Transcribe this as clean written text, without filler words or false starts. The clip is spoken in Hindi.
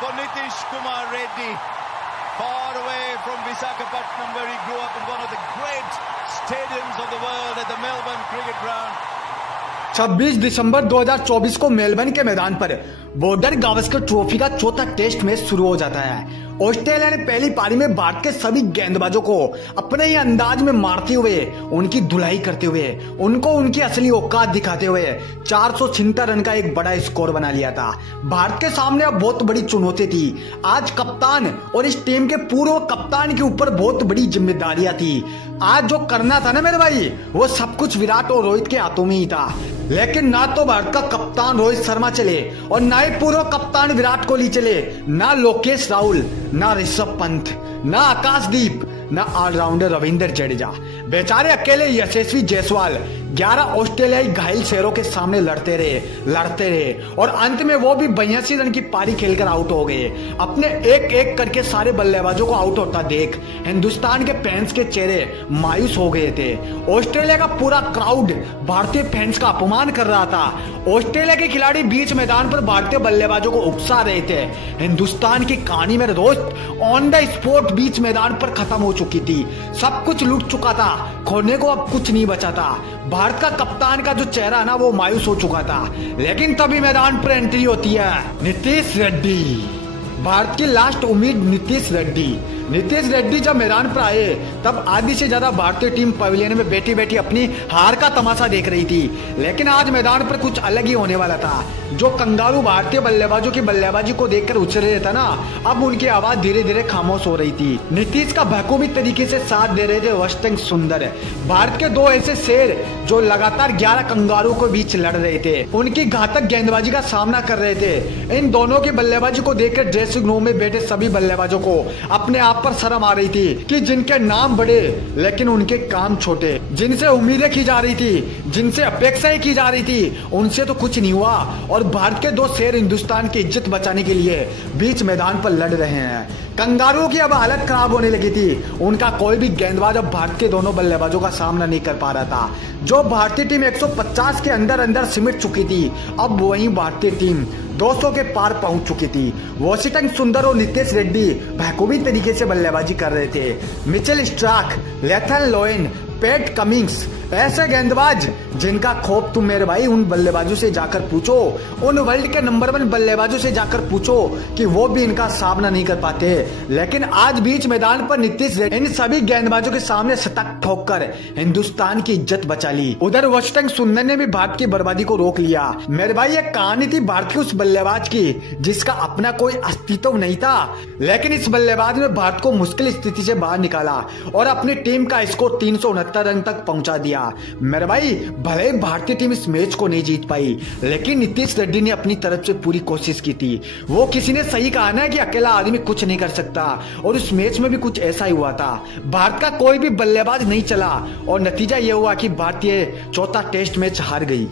for Nitish Kumar Reddy, far away from Visakhapatnam, where he grew up in one of the great stadiums of the world at the Melbourne Cricket Ground. 26 दिसंबर 2024 को मेलबर्न के मैदान पर बॉर्डर गावस्कर ट्रॉफी का चौथा टेस्ट मैच शुरू हो जाता है। ऑस्ट्रेलिया ने पहली पारी में भारत के सभी गेंदबाजों को अपने ही अंदाज में मारते हुए, उनकी धुलाई करते हुए, उनको उनकी असली औकात दिखाते हुए 476 रन का एक बड़ा स्कोर बना लिया था। भारत के सामने अब बहुत बड़ी चुनौती थी। आज कप्तान और इस टीम के पूर्व कप्तान के ऊपर बहुत बड़ी जिम्मेदारियां थी। आज जो करना था ना मेरे भाई, वो सब कुछ विराट और रोहित के हाथों में ही था। लेकिन ना तो भारत का कप्तान रोहित शर्मा चले और ना ही पूर्व कप्तान विराट कोहली चले, ना लोकेश राहुल, ना ऋषभ पंत, ना आकाशदीप, ना ऑलराउंडर रविंद्र जडेजा। बेचारे अकेले यशस्वी जायसवाल 11 ऑस्ट्रेलियाई घायल शेरों के सामने लड़ते रहे और अंत में वो भी 82 रन की पारी खेलकर आउट हो गए। अपने एक एक करके सारे बल्लेबाजों को आउट होता देख हिंदुस्तान के फैंस के चेहरे मायूस हो गए थे। ऑस्ट्रेलिया का पूरा क्राउड भारतीय फैंस का अपमान कर रहा था। ऑस्ट्रेलिया के खिलाड़ी बीच मैदान पर भारतीय बल्लेबाजों को उकसा रहे थे। हिंदुस्तान की कहानी मेरे दोस्त ऑन द स्पॉट बीच मैदान पर खत्म हो चुकी थी। सब कुछ लूट चुका था, खोने को अब कुछ नहीं बचा था। भारत का कप्तान का जो चेहरा ना वो मायूस हो चुका था। लेकिन तभी मैदान पर एंट्री होती है नीतीश रेड्डी। भारत की लास्ट उम्मीद नीतीश रेड्डी जब मैदान पर आए तब आधी से ज्यादा भारतीय टीम पवेलियन में बैठी बैठी अपनी हार का तमाशा देख रही थी। लेकिन आज मैदान पर कुछ अलग ही होने वाला था। जो कंगारू भारतीय बल्लेबाजों की बल्लेबाजी को देखकर उछल रहे थे ना, अब उनकी आवाज धीरे धीरे खामोश हो रही थी। नीतीश का बखूबी तरीके से साथ दे रहे थे वशिंगटन सुंदर, भारत के दो ऐसे शेर जो लगातार 11 कंगारू के बीच लड़ रहे थे, उनकी घातक गेंदबाजी का सामना कर रहे थे। इन दोनों की बल्लेबाजी को देखकर ड्रेसिंग रूम में बैठे सभी बल्लेबाजों को अपने आप पर शर्म आ रही थी कि जिनके नाम बड़े लेकिन उनके काम छोटे, जिनसे उम्मीदें की जा रही थी, जिनसे अपेक्षाएं की जा रही थी, उनसे तो कुछ नहीं हुआ। और भारत के दो शेर हिंदुस्तान की इज्जत बचाने के लिए बीच मैदान पर लड़ रहे हैं। कंगारुओं की अब हालत खराब होने लगी थी। उनका कोई भी गेंदबाज अब भारत के दोनों बल्लेबाजों का सामना नहीं कर पा रहा था। जो भारतीय टीम 150 के अंदर सिमट चुकी थी, अब वही भारतीय टीम 200 के पार पहुंच चुकी थी। वशिंगटन सुंदर और नीतीश रेड्डी बखूबी तरीके से बल्लेबाजी कर रहे थे। मिचेल स्टार्क, लेथन लोएन, पैट कमिंग्स ऐसे गेंदबाज जिनका खौफ तुम मेरे भाई उन बल्लेबाजों से जाकर पूछो, उन वर्ल्ड के नंबर 1 बल्लेबाजों से जाकर पूछो कि वो भी इनका सामना नहीं कर पाते। लेकिन आज बीच मैदान पर नीतीश रेड्डी इन सभी गेंदबाजों के सामने शतक ठोककर हिंदुस्तान की इज्जत बचा ली। उधर वशिंगटन सुंदर ने भी भारत की बर्बादी को रोक लिया। मेरे भाई ये कहानी थी भारत के उस बल्लेबाज की जिसका अपना कोई अस्तित्व नहीं था, लेकिन इस बल्लेबाज ने भारत को मुश्किल स्थिति से बाहर निकाला और अपनी टीम का स्कोर 369 रन तक पहुंचा दिया। मेरे भाई भले भारतीय टीम इस मैच को नहीं जीत पाई, लेकिन नीतीश रेड्डी ने अपनी तरफ से पूरी कोशिश की थी। वो किसी ने सही कहा ना कि अकेला आदमी कुछ नहीं कर सकता, और उस मैच में भी कुछ ऐसा ही हुआ था। भारत का कोई भी बल्लेबाज नहीं चला और नतीजा ये हुआ कि भारतीय चौथा टेस्ट मैच हार गई।